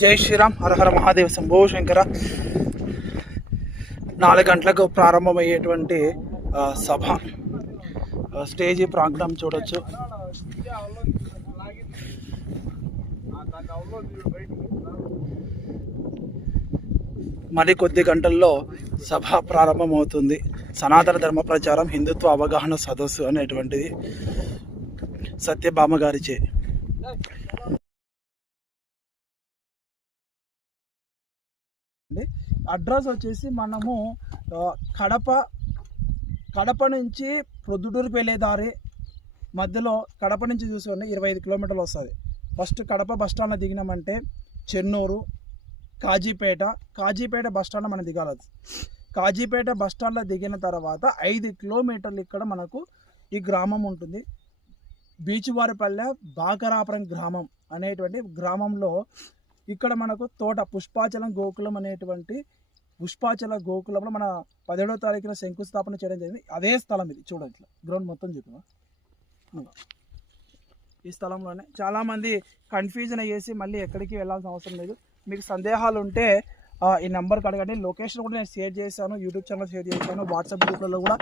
జై శ్రీరామ్, హర హర మహాదేవ, శంభో శంకర. 4 గంటలకు ప్రారంభమయ్యేటువంటి సభ స్టేజీ ప్రాంగణం చూడొచ్చు. మరి కొద్ది గంటల్లో సభ ప్రారంభమవుతుంది. సనాతన ధర్మ ప్రచారం హిందుత్వ అవగాహన సదస్సు అనేటువంటిది సత్యభామ గారిచే. అడ్రస్ వచ్చేసి మనము కడప నుంచి ప్రొద్దుటూరుకు వెళ్ళే దారి మధ్యలో కడప నుంచి చూసుకోండి 25 కిలోమీటర్లు వస్తుంది. ఫస్ట్ కడప బస్టాండ్లో దిగినామంటే చెన్నూరు, కాజీపేట బస్టాండ్లో మనం దిగాలి. కాజీపేట బస్టాండ్లో దిగిన తర్వాత 5 కిలోమీటర్లు ఇక్కడ మనకు ఈ గ్రామం ఉంటుంది. బీచువారిపల్లె బాకరాపురం గ్రామం అనేటువంటి గ్రామంలో ఇక్కడ మనకు తోట పుష్పాచలం గోకులం అనేటువంటి పుష్పాచల గోకులంలో మన 17వ తారీఖున శంకుస్థాపన చేయడం జరిగింది. అదే స్థలం ఇది. చూడండి, ఇట్లా గ్రౌండ్ మొత్తం చూద్దాం. ఈ స్థలంలోనే చాలామంది కన్ఫ్యూజన్ అయ్యేసి మళ్ళీ ఎక్కడికి వెళ్ళాల్సిన అవసరం లేదు. మీకు సందేహాలు ఉంటే ఈ నెంబర్కి అడగండి. లొకేషన్ కూడా నేను షేర్ చేశాను, యూట్యూబ్ ఛానల్ షేర్ చేశాను, వాట్సాప్ గ్రూప్లలో కూడా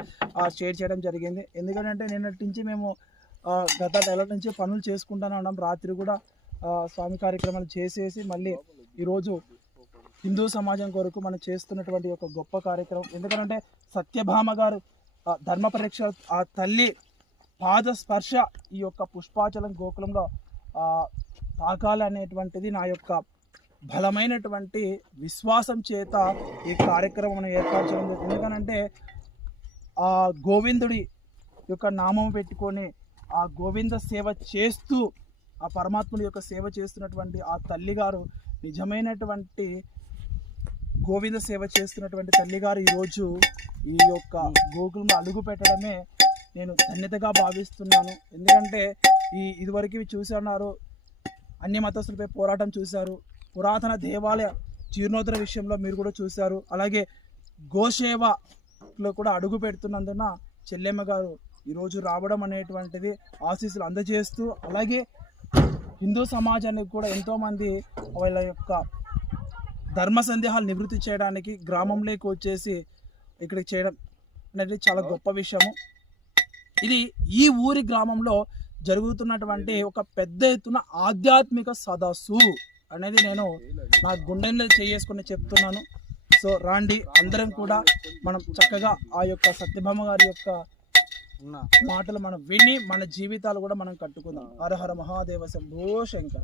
షేర్ చేయడం జరిగింది. ఎందుకంటే నిన్నటి నుంచి మేము గత నెల నుంచి పనులు చేసుకుంటానే ఉన్నాం. రాత్రి కూడా స్వామి కార్యక్రమాలు చేసేసి మళ్ళీ ఈరోజు హిందూ సమాజం కొరకు మనం చేస్తున్నటువంటి ఒక గొప్ప కార్యక్రమం. ఎందుకంటే సత్యభామ గారు ధర్మ పరీక్ష ఆ తల్లి పాద స్పర్శ ఈ యొక్క పుష్పాచలం గోకులంలో తాకాలి అనేటువంటిది నా యొక్క బలమైనటువంటి విశ్వాసం చేత ఈ కార్యక్రమం ఏర్పాటు చేయడం. ఎందుకనంటే ఆ గోవిందుడి యొక్క నామం పెట్టుకొని ఆ గోవింద సేవ చేస్తూ ఆ పరమాత్ముడి యొక్క సేవ చేస్తున్నటువంటి ఆ తల్లిగారు, నిజమైనటువంటి గోవింద సేవ చేస్తున్నటువంటి తల్లిగారు ఈరోజు ఈ యొక్క గోకులంలో అడుగు పెట్టడమే నేను ధన్యతగా భావిస్తున్నాను. ఎందుకంటే ఇదివరకు చూస్తున్నారు, అన్ని మతస్థులపై పోరాటం చూశారు, పురాతన దేవాలయ జీర్ణోద్ధరణ విషయంలో మీరు కూడా చూశారు. అలాగే గోసేవలో కూడా అడుగు పెడుతున్నందున చెల్లెమ్మ గారు ఈరోజు రావడం అనేటువంటిది ఆశీస్సులు అందజేస్తూ, అలాగే హిందూ సమాజానికి కూడా ఎంతోమంది వాళ్ళ యొక్క ధర్మ సందేహాలు నివృత్తి చేయడానికి గ్రామంలోకి వచ్చేసి ఇక్కడికి చేయడం అనేది చాలా గొప్ప విషయము. ఇది ఈ ఊరి గ్రామంలో జరుగుతున్నటువంటి ఒక పెద్ద ఎత్తున ఆధ్యాత్మిక సదస్సు అనేది నేను నా గుండెల్లో చేసుకుని చెప్తున్నాను. సో రాండి, అందరం కూడా మనం చక్కగా ఆ యొక్క సత్యభామ గారి యొక్క మాటలు మనం విని మన జీవితాలు కూడా మనం కట్టుకుందాం. హర హర మహాదేవ, శంభో శంకర.